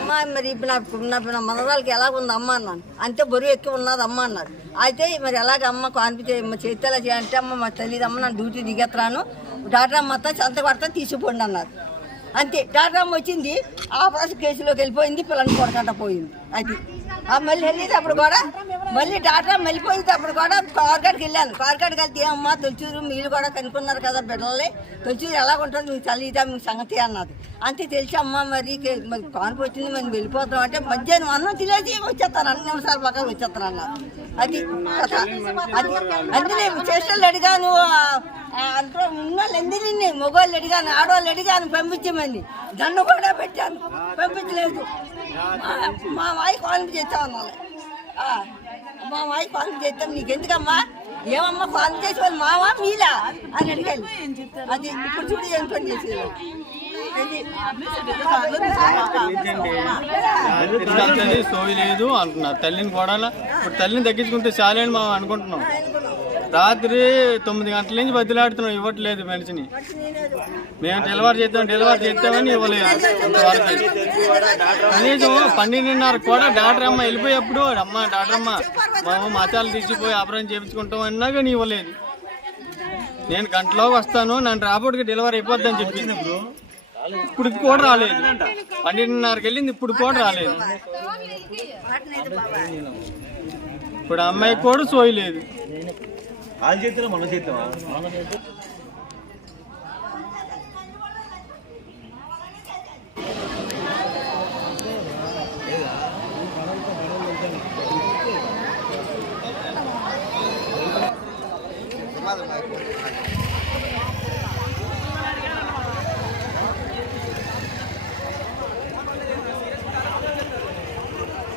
అమ్మా మరి ఇప్పుడు నాకు నా మనరాలకి ఎలాగుంది అమ్మ అన్నాను. అంతే బరువు ఎక్కువ ఉన్నది అమ్మ అన్నారు అయితే మరి ఎలాగ అమ్మ కాన్పి చేతలా చేయాలంటే అమ్మ మా తెలియదు అమ్మ నన్ను డ్యూటీ దిగెత్తరాను. డాక్టర్ అమ్మ సంత కొడతా తీసిపోండి అన్నారు. అంతే. డాక్టర్ అమ్మ వచ్చింది. ఆ ఆపరేషన్ కేసులోకి వెళ్ళిపోయింది పిల్లల కొడకంట పోయింది. అది. ఆ మళ్ళీ వెళ్ళేటప్పుడు కూడా మళ్ళీ డాక్టర్ మళ్ళీ వెళ్ళిపోయింది అప్పుడు కూడా కార్కాడికి వెళ్ళాను. కార్కాడికి వెళ్తే ఏమమ్మా తొలిచూరు మీరు కూడా కనుక్కున్నారు కదా బిడ్డల్ని. తొలిచూరు ఎలా ఉంటుంది మీకు తెలియదా మీకు సంగతి అన్నది అంతే తెలిసి అమ్మ మరి కే- మరి కానుపు వచ్చింది మనం వెళ్ళిపోతాం అంటే మధ్యాహ్నం అన్నం తినేసి వచ్చేస్తాను అన్ని నిమిషాల పక్కన వచ్చేస్తాను అన్నారు. అది కథ. అది. అందుకే చేష్టలు అడిగాను అంతా ఉన్న ఎందుకు మగవాళ్ళు అడిగాను ఆడవాళ్ళు అడిగాను పంపించమని. నన్ను కూడా పెట్టాను. పంపించలేదు. మా- వాయి కాలం చేస్తా ఆ, మా వాయి కాలం చేస్తాం. నీకు ఎందుకమ్మా ఏమమ్మా కాలం చేసే వాళ్ళు మావా మీలా? అని అడిగాను. అది ఇప్పుడు చూడు ఏం పని చేసేది? అది ఎందుకంటే సోయి లేదు అంటున్నారు. తల్లిని కూడా ఇప్పుడు తల్లిని తగ్గించుకుంటే చాలని మనం అనుకుంటున్నాం. రాత్రి తొమ్మిది గంటల నుంచి బదిలాడుతున్నాం ఇవ్వట్లేదు మనిషిని. మేము డెలివరీ చేద్దాం డెలివరీ చేద్దామని ఇవ్వలేదు. కనీసం పన్నెండున్నర కూడా డాక్టర్ అమ్మ వెళ్ళిపోయేప్పుడు అమ్మ డాక్టర్ అమ్మ మేము మతాలు తీసిపోయి ఆపరేషన్ చేయించుకుంటాం అన్నా కానీ ఇవ్వలేదు. నేను గంటలోకి వస్తాను నన్ను రాబోటికి డెలివరీ అయిపోద్దని చెప్పింది ఇప్పుడు కూడా రాలేదు. పన్నెండున్నరకి వెళ్ళింది ఇప్పుడు కూడా రాలేదు. ఇప్పుడు అమ్మాయి కూడా సోయలేదు. వాళ్ళ చేతిలో మన చేద్దామా